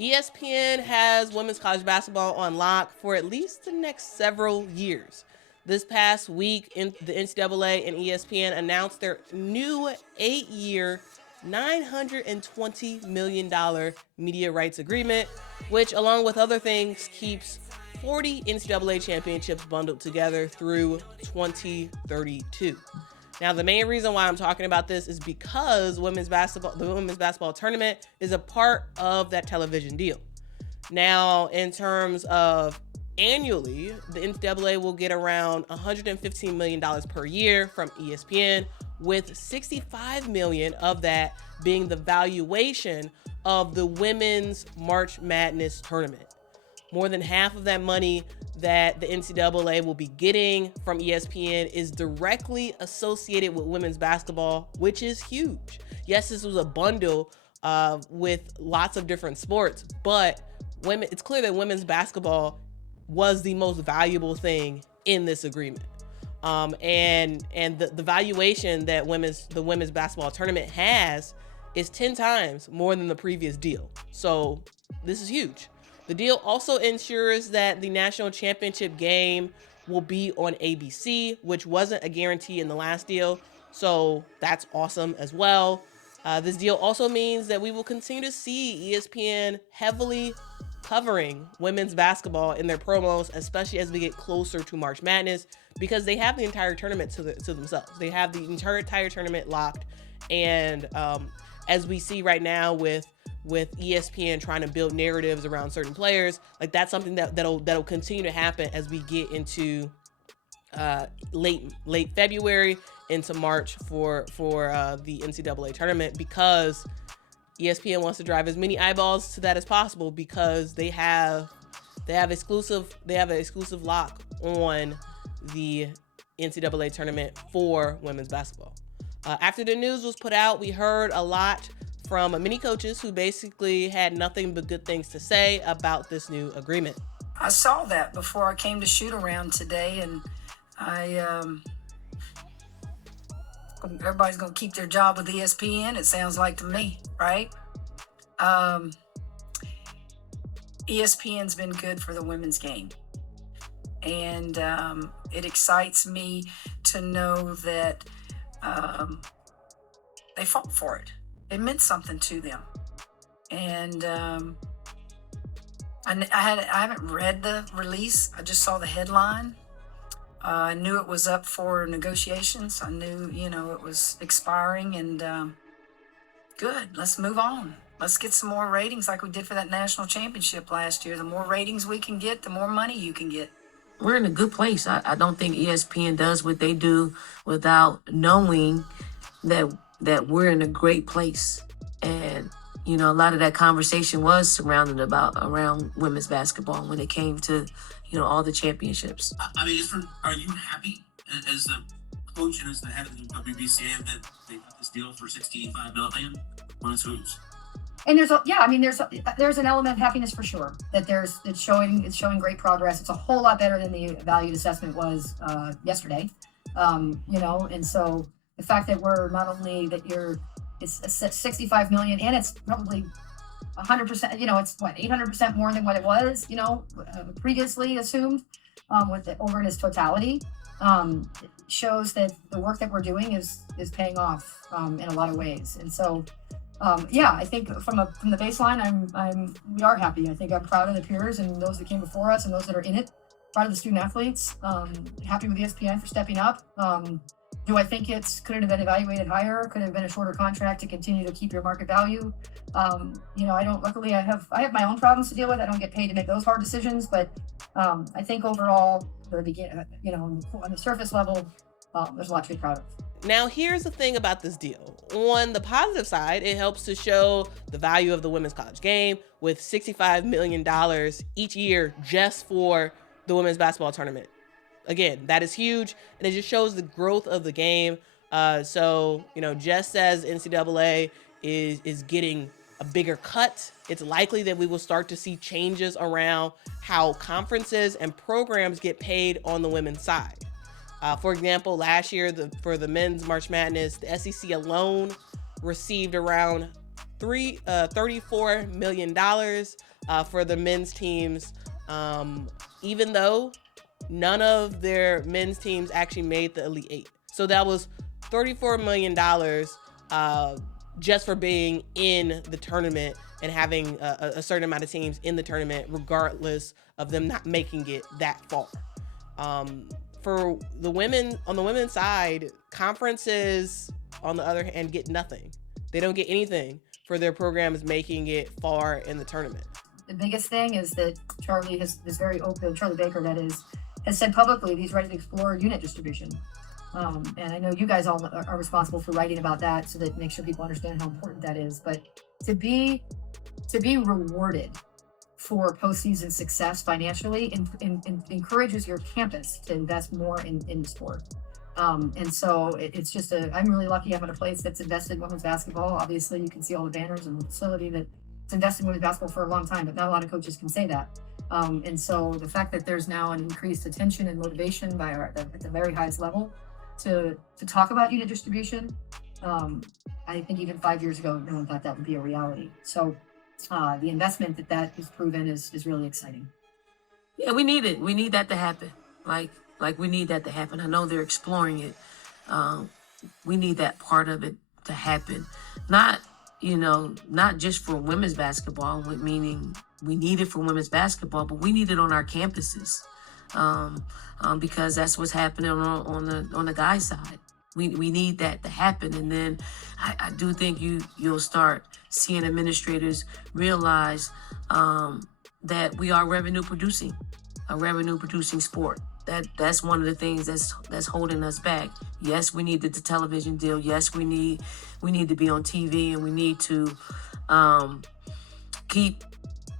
ESPN has women's college basketball on lock for at least the next several years. This past week, the NCAA and ESPN announced their new 8-year, $920 million media rights agreement, which, along with other things, keeps 40 NCAA championships bundled together through 2032. Now, the main reason why I'm talking about this is because the women's basketball tournament is a part of that television deal. Now, in terms of annually, the NCAA will get around $115 million per year from ESPN, with $65 million of that being the valuation of the women's March Madness tournament. More than half of that money that the NCAA will be getting from ESPN is directly associated with women's basketball, which is huge. Yes, this was a bundle with lots of different sports, but it's clear that women's basketball was the most valuable thing in this agreement. And the valuation that the women's basketball tournament has is 10 times more than the previous deal. So this is huge. The deal also ensures that the national championship game will be on ABC, which wasn't a guarantee in the last deal. So that's awesome as well. This deal also means that we will continue to see ESPN heavily covering women's basketball in their promos, especially as we get closer to March Madness, because they have the entire tournament to themselves. They have the entire tournament locked. And as we see right now with ESPN trying to build narratives around certain players, like that's something that'll continue to happen as we get into late February into March for the NCAA tournament, because ESPN wants to drive as many eyeballs to that as possible, because they have an exclusive lock on the NCAA tournament for women's basketball. After the news was put out, we heard a lot from many coaches who basically had nothing but good things to say about this new agreement. I saw that before I came to shoot around today, and everybody's going to keep their job with ESPN, it sounds like to me, right? ESPN's been good for the women's game. And it excites me to know that they fought for it. It meant something to them. And I haven't read the release. I just saw the headline. I knew it was up for negotiations. I knew, it was expiring, and good. Let's move on. Let's get some more ratings like we did for that national championship last year. The more ratings we can get, the more money you can get. We're in a good place. I don't think ESPN does what they do without knowing that we're in a great place. And, a lot of that conversation was surrounded around women's basketball when it came to, all the championships. I mean, are you happy as the coach and as the head of the WBCA that they got this deal for $65 million? Women's hoops. And there's an element of happiness for sure that it's showing great progress. It's a whole lot better than the valued assessment was yesterday. And so the fact that we're not only it's $65 million, and it's probably 100%, it's 800% more than what it was, previously assumed, over in its totality, shows that the work that we're doing is paying off in a lot of ways. And so, I think from the baseline, we are happy. I think I'm proud of the peers and those that came before us and those that are in it. Proud of the student athletes. Happy with ESPN for stepping up. Do I think could it have been evaluated higher? Could it have been a shorter contract to continue to keep your market value? I don't. Luckily, I have my own problems to deal with. I don't get paid to make those hard decisions. But I think overall, on the surface level, there's a lot to be proud of. Now, here's the thing about this deal. On the positive side, it helps to show the value of the women's college game with $65 million each year just for the women's basketball tournament. Again, that is huge, and it just shows the growth of the game. So, just as NCAA is getting a bigger cut, it's likely that we will start to see changes around how conferences and programs get paid on the women's side. For example, last year for the men's March Madness, the SEC alone received around $34 million for the men's teams, even though none of their men's teams actually made the Elite Eight. So that was $34 million just for being in the tournament and having a certain amount of teams in the tournament, regardless of them not making it that far. For the women, on the women's side, conferences, on the other hand, get nothing. They don't get anything for their programs making it far in the tournament. The biggest thing is that Charlie is very open. Charlie Baker, that is, has said publicly that he's ready to explore unit distribution. And I know you guys all are responsible for writing about that, so that make sure people understand how important that is. But to be rewarded for postseason success financially encourages your campus to invest more in the sport. And so it's just I'm really lucky having a place that's invested in women's basketball. Obviously, you can see all the banners and the facility that's invested in women's basketball for a long time, but not a lot of coaches can say that. And so the fact that there's now an increased attention and motivation at the very highest level to talk about unit distribution, I think even 5 years ago, no one thought that would be a reality. So the investment that is proven is really exciting. Yeah, we need it. We need that to happen. Like we need that to happen. I know they're exploring it. We need that part of it to happen. Not just for women's basketball, meaning we need it for women's basketball, but we need it on our campuses. Because that's what's happening on the guys' side. We need that to happen, and then I do think you'll start seeing administrators realize that we are a revenue producing sport. That's one of the things that's holding us back. Yes, we need the television deal. Yes, we need to be on TV, and we need to keep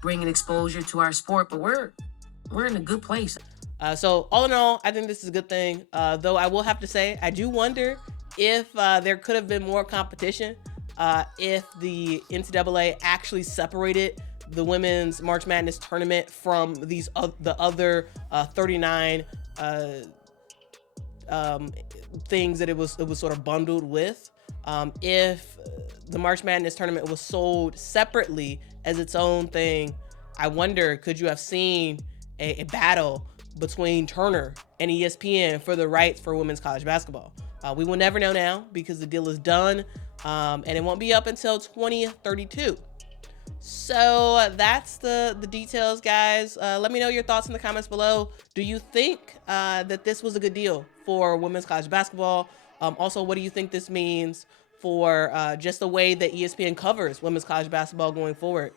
bringing exposure to our sport. But we're in a good place. So all in all, I think this is a good thing. Though I will have to say, I do wonder if there could have been more competition if the NCAA actually separated the women's March Madness tournament from the other 39 things that it was sort of bundled with. If the March Madness tournament was sold separately as its own thing, I wonder, could you have seen a battle between Turner and ESPN for the rights for women's college basketball? We will never know now because the deal is done, and it won't be up until 2032. So that's the details, guys. Let me know your thoughts in the comments below. Do you think that this was a good deal for women's college basketball? Also, what do you think this means for just the way that ESPN covers women's college basketball going forward?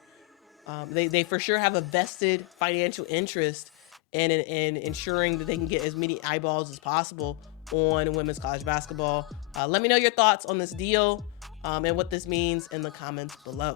They for sure have a vested financial interest in ensuring that they can get as many eyeballs as possible on women's college basketball. Let me know your thoughts on this deal and what this means in the comments below.